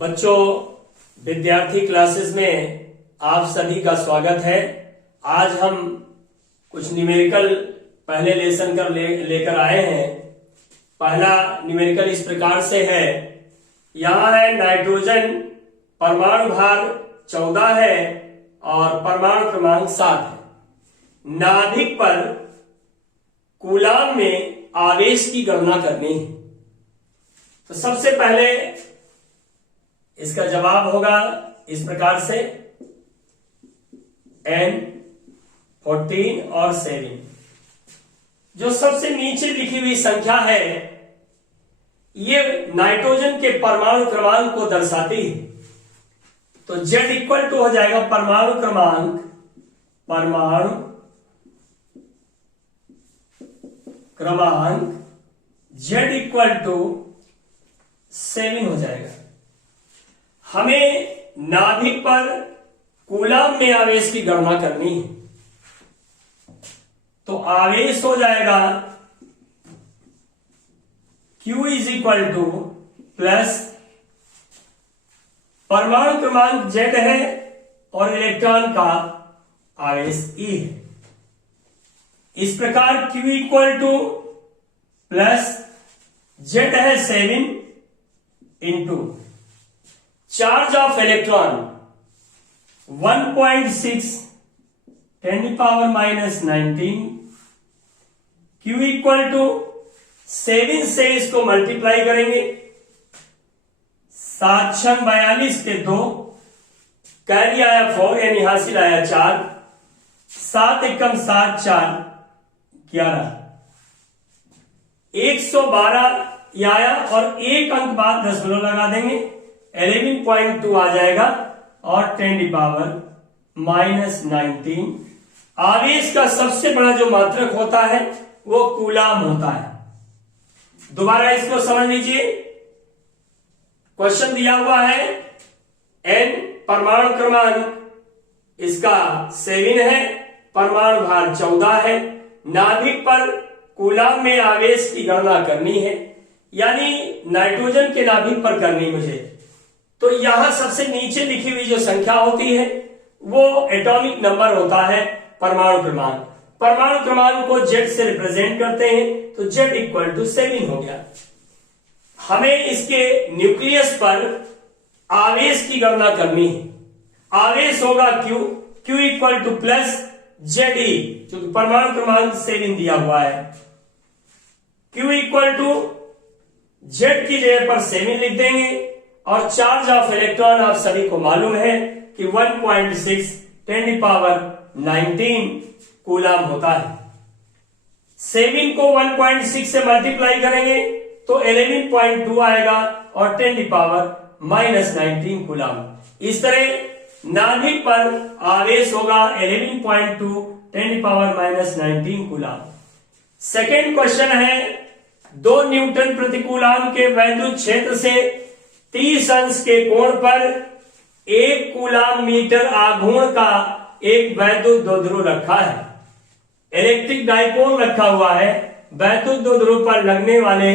बच्चों, विद्यार्थी क्लासेस में आप सभी का स्वागत है। आज हम कुछ न्यूमेरिकल पहले लेसन कर लेकर आए हैं। पहला न्यूमेरिकल इस प्रकार से है। यहाँ है नाइट्रोजन, परमाणु भार 14 है और परमाणु क्रमांक 7 है। नाभिक पर कूलाम में आवेश की गणना करनी है। तो सबसे पहले इसका जवाब होगा इस प्रकार से N 14 और 7। जो सबसे नीचे लिखी हुई संख्या है ये नाइट्रोजन के परमाणु क्रमांक को दर्शाती है। तो Z इक्वल टू हो जाएगा परमाणु क्रमांक Z इक्वल टू 7 हो जाएगा। हमें नाभिक पर कूलाम में आवेश की गणना करनी है। तो आवेश हो जाएगा Q is equal to plus परमाणु क्रमांक Z है और इलेक्ट्रॉन का आवेश E है। इस प्रकार Q equal to plus Z है 7 into charge of electron 1.6 10⁻⁻19 Q equal to 7 से इसको मल्टीप्लाई करेंगे। 7 6 42 के 2 कैरी आया 4 यानी हासिल आया 4। 7 एकम 7 4 11 112 ये आया और एक अंक बाद दशमलव लगा देंगे। 11.2 आ जाएगा और 10⁻⁻19। आवेश का सबसे बड़ा जो मात्रक होता है वो कूलाम होता है। दोबारा इसको समझ लीजिए। क्वेश्चन दिया हुआ है N परमाणु क्रमांक इसका 7 है, परमाणु भार 14 है। नाभिक पर कूलाम में आवेश की गणना करनी है, यानी नाइट्रोजन के नाभिक पर करनी मुझे। तो यहां सबसे नीचे लिखी हुई जो संख्या होती है वो एटॉमिक नंबर होता है परमाणु क्रमांक। परमाणु क्रमांक को Z से रिप्रेजेंट करते हैं तो Z इक्वल टू 7 हो गया। हमें इसके न्यूक्लियस पर आवेश की गणना करनी है। आवेश होगा Q equal to plus ZE, क्योंकि परमाणु क्रमांक 7 दिया हुआ है। Q इक्वल टू Z की जगह पर 7 लिख देंगे और चार्ज ऑफ इलेक्ट्रॉन आप सभी को मालूम है कि 1.6 10⁻⁹ कूलाम होता है। 7 को 1.6 से मल्टीप्लाई करेंगे तो 11.2 आएगा और 10⁻⁻19 कूलाम। इस तरह नाभिक पर आवेश होगा 11.2 10⁻⁻19 कूलाम। सेकेंड क्वेश्चन है 2 न्यूटन प्रति कूलाम के वैद्युत क्षेत्र से 30 अंश के कोण पर 1 कूलाम मीटर आघूर्ण का एक वैद्युत द्विध्रुव रखा है। इलेक्ट्रिक डाइपोल रखा हुआ है। वैद्युत द्विध्रुव पर लगने वाले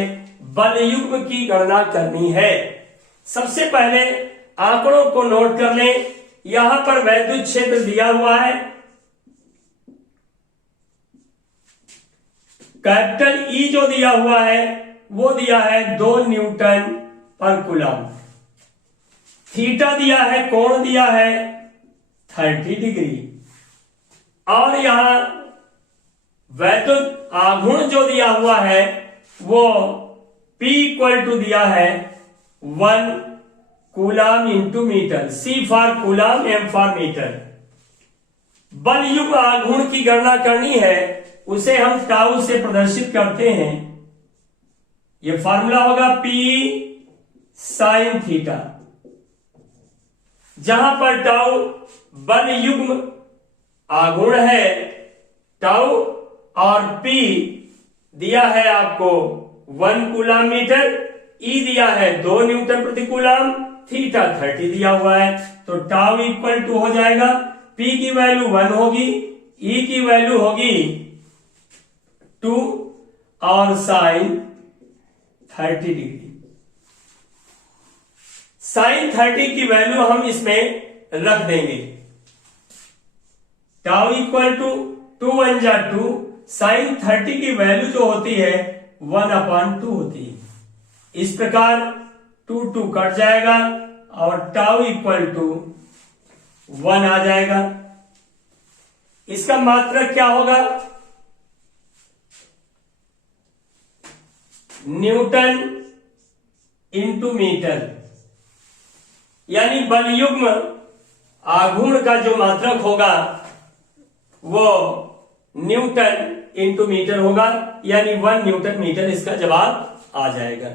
बल युग्म की गणना करनी है। सबसे पहले आंकड़ों को नोट कर लें। यहां पर वैद्युत क्षेत्र दिया हुआ है। कैपिटल E जो दिया हुआ है वो दिया है 2 न्यूटन पर कूलाम। थीटा दिया है, कोण दिया है 30 डिग्री। और यहां वैद्युत आघूर्ण जो दिया हुआ है वो P इक्वल टू दिया है 1 coulomb into metre. C for coulomb, M for metre. बल युग्म आघूर्ण की गणना करनी है, उसे हम टाउ से प्रदर्शित करते हैं। यह फार्मूला होगा P साइन थीटा, जहां पर टाउ बल युग्म आघूर्ण है टाउ और P दिया है आपको 1 कूलाम मीटर, E दिया है 2 न्यूटन प्रति कूलाम, थीटा 30 दिया हुआ है। तो टाउ इक्वल टू हो जाएगा P की वैल्यू 1 होगी, E की वैल्यू होगी 2 और साइन 30 डिग्री। साइन 30 की वैल्यू हम इसमें रख देंगे। टाउ इक्वल टू 2 1 जा 2, साइन 30 की वैल्यू जो होती है 1/2 होती है। इस प्रकार 2 2 कट जाएगा और टाउ इक्वल टू 1 आ जाएगा। इसका मात्रक क्या होगा? न्यूटन इंटू मीटर, यानी बलयुग्म आघूर्ण का जो मात्रक होगा वो न्यूटन इंटू मीटर होगा, यानी 1 न्यूटन मीटर इसका जवाब आ जाएगा।